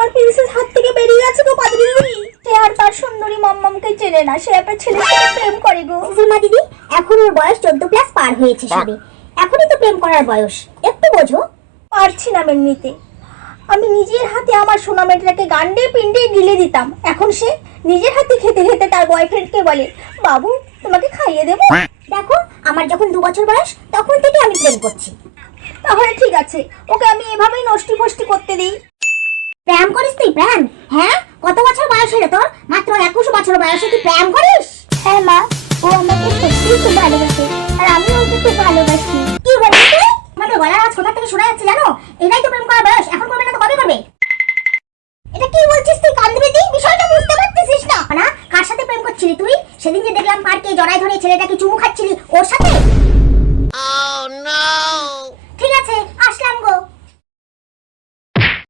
আমার প্রিন্সেস হাত থেকে বেরিয়ে গেছে গো পাদুরি। সে আর তার সুন্দরী মাম্মামকে চেনে না, সে একটা ছেলের সাথে প্রেম করে গো। মা দিদি, এখন ওর বয়স 14+ পার হয়েছে সবে, এখনই তো প্রেম করার বয়স, একটু বোঝো। পারছি না মেনে নিতে। আমি নিজের হাতে আমার সোনা মেয়েটাকে গান্ডে পিন্ডে গিলে দিতাম, এখন সে নিজের হাতে খেতে খেতে তার বয়ফ্রেন্ডকে বলে বাবু তোমাকে খাইয়ে দেবো। দেখো, আমার যখন 2 বছর বয়স তখন থেকে আমি প্রেম করছি। তাহলে ঠিক আছে, ওকে আমি এভাবেই নষ্টি ফষ্টি করতে দিই। প্রেম করিস তুই? প্রেম? হ্যাঁ, কত বছর বয়স হলো তোর? মাত্র 21 বছর বয়সে তুই প্রেম করিস? হ্যাঁ মা, ও আমাকে সত্যিই খুব ভালোবাসে আর আমিও ওকে খুব ভালোবাসি। কি বলছিস তুই? আমাদের গলার আওয়াজ কোথা থেকে শোনা যাচ্ছে জানো? এটাই তো প্রেম করার বয়স, এখন করবে না তো কবে করবে? এটা কি বলছিস তুই? কান দিবি তুই? বিষয়টা বুঝতে পারছিস না? না, কার সাথে প্রেম করছিলি তুই? সেদিন যে দেখলাম পার্কে জড়াই ধরে ছেলেটাকে চুমু খাচ্ছিলি, ওর সাথে?